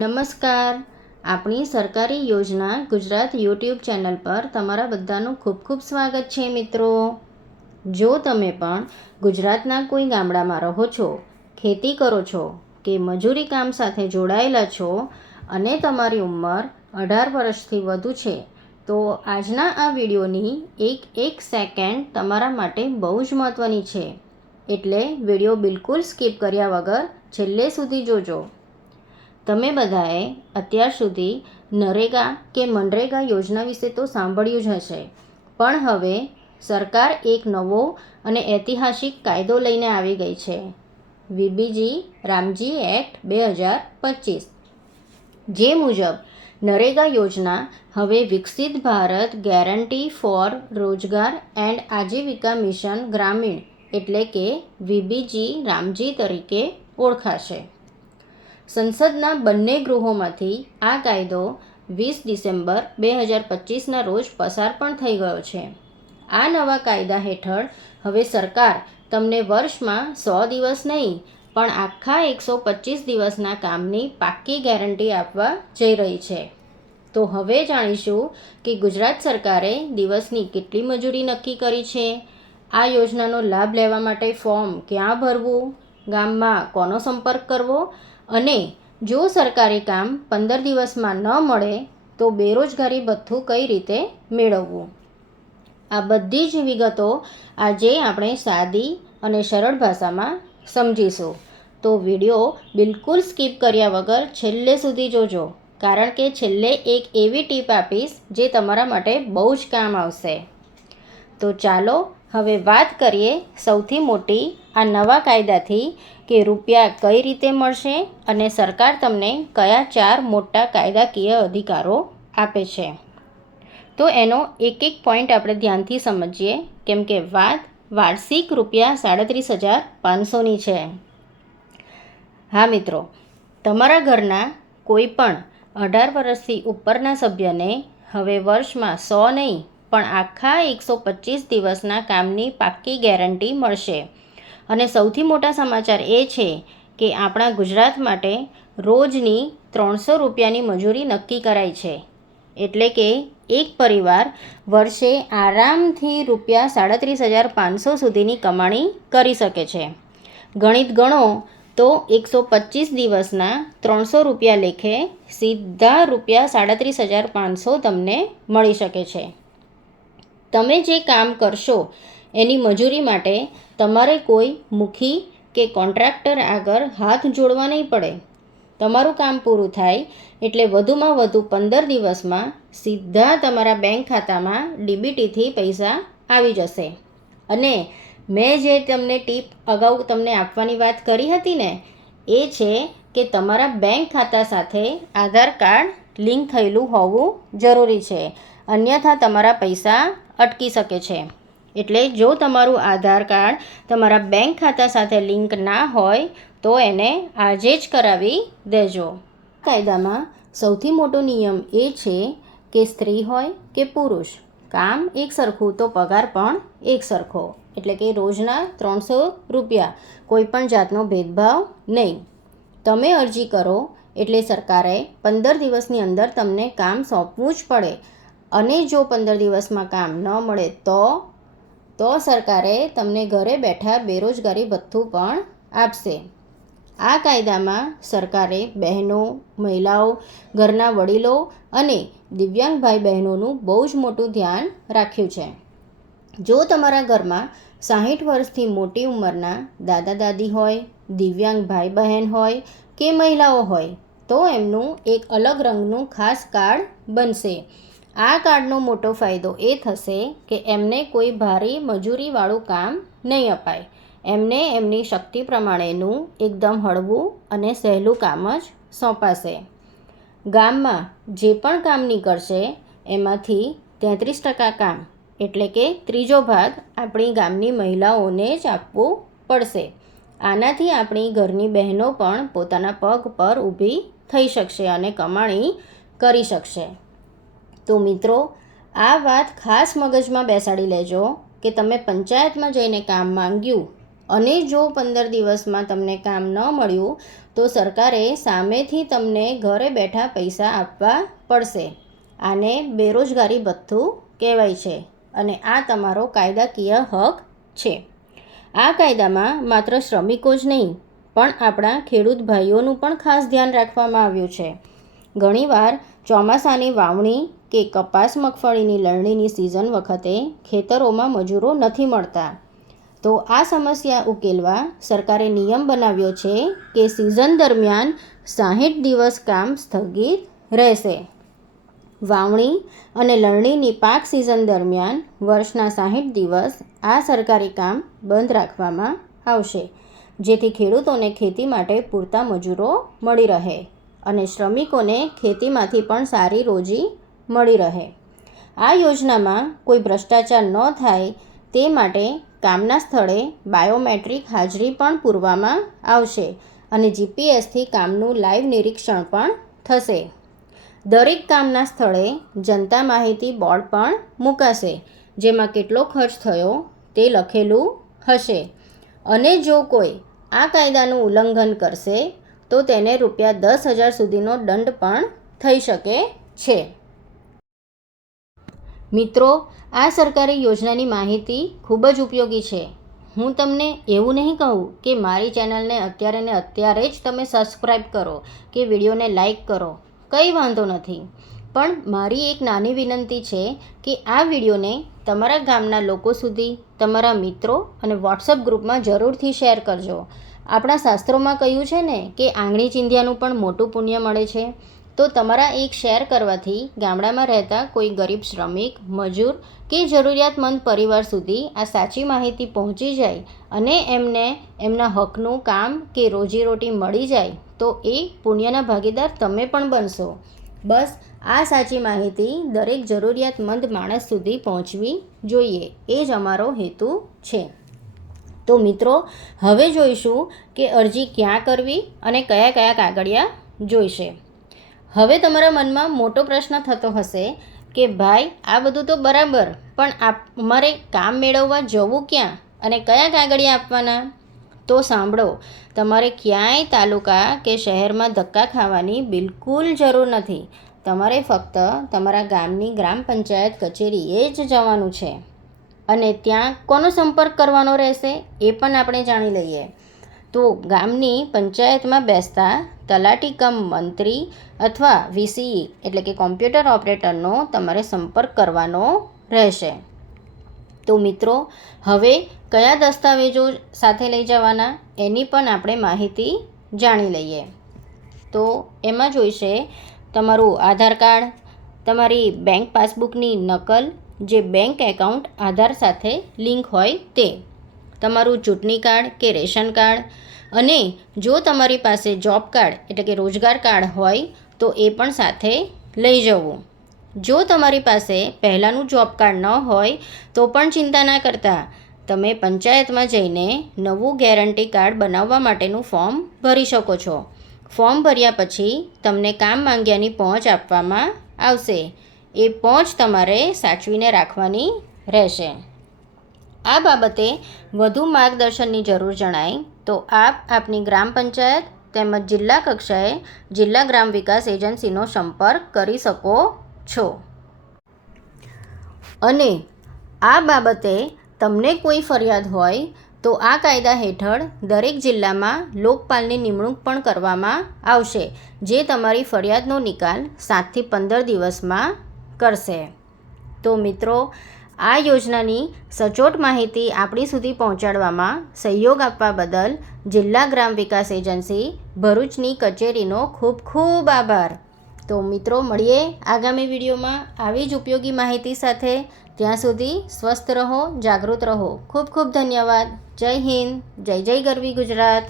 નમસ્કાર. આપણી સરકારી યોજના ગુજરાત યુટ્યુબ ચેનલ પર તમારા બધાનું ખૂબ ખૂબ સ્વાગત છે મિત્રો. જો તમે પણ ગુજરાતના કોઈ ગામડામાં રહો છો, ખેતી કરો છો કે મજૂરી કામ સાથે જોડાયેલા છો અને તમારી ઉંમર 18 વર્ષથી વધુ છે, તો આજના આ વિડીયોની એક સેકન્ડ તમારા માટે બહુ જ મહત્ત્વની છે. એટલે વિડીયો બિલકુલ સ્કીપ કર્યા વગર છેલ્લે સુધી જોજો. તમે બધાએ અત્યાર સુધી નરેગા કે મનરેગા યોજના વિશે તો સાંભળ્યું જ હશે, પણ હવે સરકાર એક નવો અને ઐતિહાસિક કાયદો લઈને આવી ગઈ છે, વીબીજી રામજી એક્ટ 2025, જે મુજબ નરેગા યોજના હવે વિકસિત ભારત ગેરંટી ફોર રોજગાર એન્ડ આજીવિકા મિશન ગ્રામીણ એટલે કે વીબીજી રામજી તરીકે ઓળખાશે. સંસદના બંને ગૃહોમાંથી આ કાયદો 20 ડિસેમ્બર 2025ના રોજ પસાર પણ થઈ ગયો છે. આ નવા કાયદા હેઠળ હવે સરકાર તમને વર્ષમાં 100 દિવસ નહીં પણ આખા 125 દિવસના કામની પાક્કી ગેરંટી આપવા જઈ રહી છે. તો હવે જાણીશું કે ગુજરાત સરકારે દિવસની કેટલી મજૂરી નક્કી કરી છે, આ યોજનાનો લાભ લેવા માટે ફોર્મ ક્યાં ભરવું, ગામમાં કોનો સંપર્ક કરવો અને જો સરકારી કામ 15 દિવસમાં ન મળે તો બેરોજગારી ભથ્થું કઈ રીતે મેળવવું, આ બધી જ વિગતો આજે આપણે સાદી અને સરળ ભાષામાં સમજીશું. તો વિડીયો બિલકુલ સ્કીપ કર્યા વગર છેલ્લે સુધી જોજો, કારણ કે છેલ્લે એક એવી ટીપ આપીશ જે તમારા માટે બહુ જ કામ આવશે. તો ચાલો હવે વાત કરીએ સૌથી મોટી આ નવા કાયદાથી કે રૂપિયા કઈ રીતે મળશે અને સરકાર તમને કયા 4 મોટા કાયદાકીય અધિકારો આપે છે. તો એનો એક પોઈન્ટ આપણે ધ્યાનથી સમજીએ, કેમ કે વાત વાર્ષિક રૂપિયા 37,500ની છે. હા મિત્રો, તમારા ઘરના કોઈ પણ 18 વર્ષથી ઉપરના સભ્યને હવે વર્ષમાં 100 નહીં પણ આખા 125 દિવસના કામની પાક્કી ગેરંટી મળશે. અને સૌથી મોટા સમાચાર એ છે કે આપણા ગુજરાત માટે રોજની 300 રૂપિયાની મજૂરી નક્કી કરાઈ છે. એટલે કે એક પરિવાર વર્ષે આરામથી રૂપિયા 37,500 સુધીની કમાણી કરી શકે છે. ગણિત ગણો તો 125 દિવસના 300 રૂપિયા લેખે સીધા રૂપિયા 37,500 તમને મળી શકે છે. તમે જે કામ કરશો એની મજૂરી માટે તમારે કોઈ મુખી કે કોન્ટ્રાક્ટર આગળ હાથ જોડવા નહીં પડે. તમારું કામ પૂરું થાય એટલે વધુમાં વધુ 15 દિવસમાં સીધા તમારા બેંક ખાતામાં ડીબીટીથી પૈસા આવી જશે. અને મેં જે તમને ટીપ અગાઉ તમને આપવાની વાત કરી હતી ને, એ છે કે તમારા બેંક ખાતા સાથે આધાર કાર્ડ લિંક થયેલું હોવું જરૂરી છે, અન્યથા તમારા પૈસા અટકી શકે છે. એટલે જો તમારું આધાર કાર્ડ તમારા બેંક ખાતા સાથે લિંક ના હોય તો એને આજે જ કરાવી દેજો. કાયદામાં સૌથી મોટો નિયમ એ છે કે સ્ત્રી હોય કે પુરુષ, કામ એક સરખું તો પગાર પણ એક સરખો. એટલે કે રોજના 300 રૂપિયા, કોઈ પણ જાતનો ભેદભાવ નહીં. તમે અરજી કરો એટલે સરકારે 15 દિવસની અંદર તમને કામ સોંપવું જ પડે. અને જો 15 દિવસમાં કામ ન મળે તો સરકારે તમને ઘરે બેઠા બેરોજગારી ભથ્થું પણ આપશે. આ કાયદામાં સરકારે બહેનો, મહિલાઓ, ઘરના વડીલો અને દિવ્યાંગ ભાઈ બહેનોનું બહુ જ મોટું ધ્યાન રાખ્યું છે. જો તમારા ઘરમાં 60 વર્ષથી મોટી ઉંમરના દાદા દાદી હોય, દિવ્યાંગ ભાઈ બહેન હોય કે મહિલાઓ હોય તો એમનું એક અલગ રંગનું ખાસ કાર્ડ બનશે. આ કાર્ડનો મોટો ફાયદો એ થશે કે એમને કોઈ ભારે મજૂરીવાળું કામ નહીં અપાય. એમને એમની શક્તિ પ્રમાણેનું એકદમ હળવું અને સહેલું કામ જ સોંપાશે. ગામમાં જે પણ કામ નીકળશે એમાંથી 33% કામ એટલે કે ત્રીજો ભાગ આપણી ગામની મહિલાઓને જ આપવું પડશે. આનાથી આપણી ઘરની બહેનો પણ પોતાના પગ પર ઊભી થઈ શકશે અને કમાણી કરી શકશે. તો મિત્રો, આ વાત ખાસ મગજમાં બેસાડી લેજો કે તમે પંચાયતમાં જઈને કામ માંગ્યું અને જો 15 દિવસમાં તમને કામ ન મળ્યું તો સરકારે સામેથી તમને ઘરે બેઠા પૈસા આપવા પડશે. આને બેરોજગારી ભથ્થું કહેવાય છે અને આ તમારો કાયદાકીય હક છે. આ કાયદામાં માત્ર શ્રમિકો જ નહીં પણ આપણા ખેડૂત ભાઈઓનું પણ ખાસ ધ્યાન રાખવામાં આવ્યું છે. ઘણીવાર ચોમાસાની વાવણી કે કપાસ મગફળીની લણણીની સિઝન વખતે ખેતરોમાં મજૂરો નથી મળતા. તો આ સમસ્યા ઉકેલવા સરકારે નિયમ બનાવ્યો છે કે સિઝન દરમિયાન 60 દિવસ કામ સ્થગિત રહેશે. વાવણી અને લણણીની પાક સિઝન દરમિયાન વર્ષના 60 દિવસ આ સરકારી કામ બંધ રાખવામાં આવશે, જેથી ખેડૂતોને ખેતી માટે પૂરતા મજૂરો મળી રહે અને શ્રમિકોને ખેતીમાંથી પણ સારી રોજી મળી રહે. આ યોજનામાં કોઈ ભ્રષ્ટાચાર ન થાય તે માટે કામના સ્થળે બાયોમેટ્રિક હાજરી પણ પૂરવામાં આવશે અને જીપીએસથી કામનું લાઈવ નિરીક્ષણ પણ થશે. દરેક કામના સ્થળે જનતા માહિતી બોર્ડ પણ મુકાશે, જેમાં કેટલો ખર્ચ થયો તે લખેલું હશે અને જો કોઈ આ કાયદાનું ઉલ્લંઘન કરશે તો તેને ₹10,000 સુધીનો દંડ પણ થઈ શકે છે. મિત્રો, આ સરકારી યોજનાની માહિતી ખૂબ જ ઉપયોગી છે. હું તમને એવું નહીં કહું કે મારી ચેનલને અત્યારે જ તમે સબસ્ક્રાઈબ કરો કે વિડીયોને લાઈક કરો, કંઈ વાંધો નથી. પણ મારી એક નાની વિનંતી છે કે આ વિડીયોને તમારા ગામના લોકો સુધી, તમારા મિત્રો અને વોટ્સઅપ ગ્રુપમાં જરૂરથી શેર કરજો. આપણા શાસ્ત્રોમાં કહ્યું છે ને કે આંગળી ચીંધ્યાનું પણ મોટું પુણ્ય મળે છે. તો તમારા એક શેર કરવાથી ગામડામાં રહેતા કોઈ ગરીબ શ્રમિક, મજૂર કે જરૂરિયાતમંદ પરિવાર સુધી આ સાચી માહિતી પહોંચી જાય અને એમને એમના હકનું કામ કે રોજીરોટી મળી જાય તો એ પુણ્યના ભાગીદાર તમે પણ બનશો. બસ આ સાચી માહિતી દરેક જરૂરિયાતમંદ માણસ સુધી પહોંચવી જોઈએ, એ જ અમારો હેતુ છે. તો મિત્રો, હવે જોઈશું કે અરજી ક્યાં કરવી અને કયા કયા કાગળિયા જોઈશે. હવે તમારા મનમાં મોટો પ્રશ્ન થતો હશે કે ભાઈ, આ બધું તો બરાબર, પણ અમારે કામ મેળવવા જવું ક્યાં અને કયા કાગળિયા આપવાના? તો સાંભળો, તમારે ક્યાંય તાલુકા કે શહેરમાં ધક્કા ખાવાની બિલકુલ જરૂર નથી. તમારે ફક્ત તમારા ગામની ગ્રામ પંચાયત કચેરીએ જ જવાનું છે અને ત્યાં કોનો સંપર્ક કરવાનો રહેશે એ પણ આપણે જાણી લઈએ. તો ગામની પંચાયતમાં બેસતા તલાટી કમ મંત્રી અથવા વીસીઈ એટલે કે કોમ્પ્યુટર ઓપરેટરનો તમારે સંપર્ક કરવાનો રહેશે. તો મિત્રો, હવે કયા દસ્તાવેજો સાથે લઈ જવાના એની પણ આપણે માહિતી જાણી લઈએ. તો એમાં જોઈશે તમારું આધાર કાર્ડ, તમારી બેંક પાસબુકની નકલ જે બેંક એકાઉન્ટ આધાર સાથે લિંક હોય તે, તમારું ચૂંટણી કાર્ડ કે રેશન કાર્ડ, અને જો તમારી પાસે જોબ કાર્ડ એટલે કે રોજગાર કાર્ડ હોય તો એ પણ સાથે લઈ જવું. જો તમારી પાસે પહેલાંનું જોબ કાર્ડ ન હોય તો પણ ચિંતા ના કરતા, તમે પંચાયતમાં જઈને નવું ગેરંટી કાર્ડ બનાવવા માટેનું ફોર્મ ભરી શકો છો. ફોર્મ ભર્યા પછી તમને કામ માંગ્યાની પહોંચ આપવામાં આવશે. એ પહોંચ તમારે સાચવીને રાખવાની રહેશે. આ બાબતે વધુ માર્ગદર્શનની જરૂર જણાય તો આપ આપની ગ્રામ પંચાયત તેમજ જિલ્લા કક્ષાએ જિલ્લા ગ્રામ વિકાસ એજન્સીનો સંપર્ક કરી શકો છો. અને આ બાબતે તમને કોઈ ફરિયાદ હોય તો આ કાયદા હેઠળ દરેક જિલ્લામાં લોકપાલની નિમણૂક પણ કરવામાં આવશે, જે તમારી ફરિયાદનો નિકાલ 7 થી 15 દિવસમાં કરશે. તો મિત્રો, આ યોજનાની સચોટ માહિતી આપણી સુધી પહોંચાડવામાં સહયોગ આપવા બદલ જિલ્લા ગ્રામ વિકાસ એજન્સી ભરૂચની કચેરીનો ખૂબ ખૂબ આભાર. તો મિત્રો, મળીએ આગામી વિડીયોમાં આવી જ ઉપયોગી માહિતી સાથે. ત્યાં સુધી સ્વસ્થ રહો, જાગૃત રહો. ખૂબ ખૂબ ધન્યવાદ. જય હિન્દ, જય જય ગરવી ગુજરાત.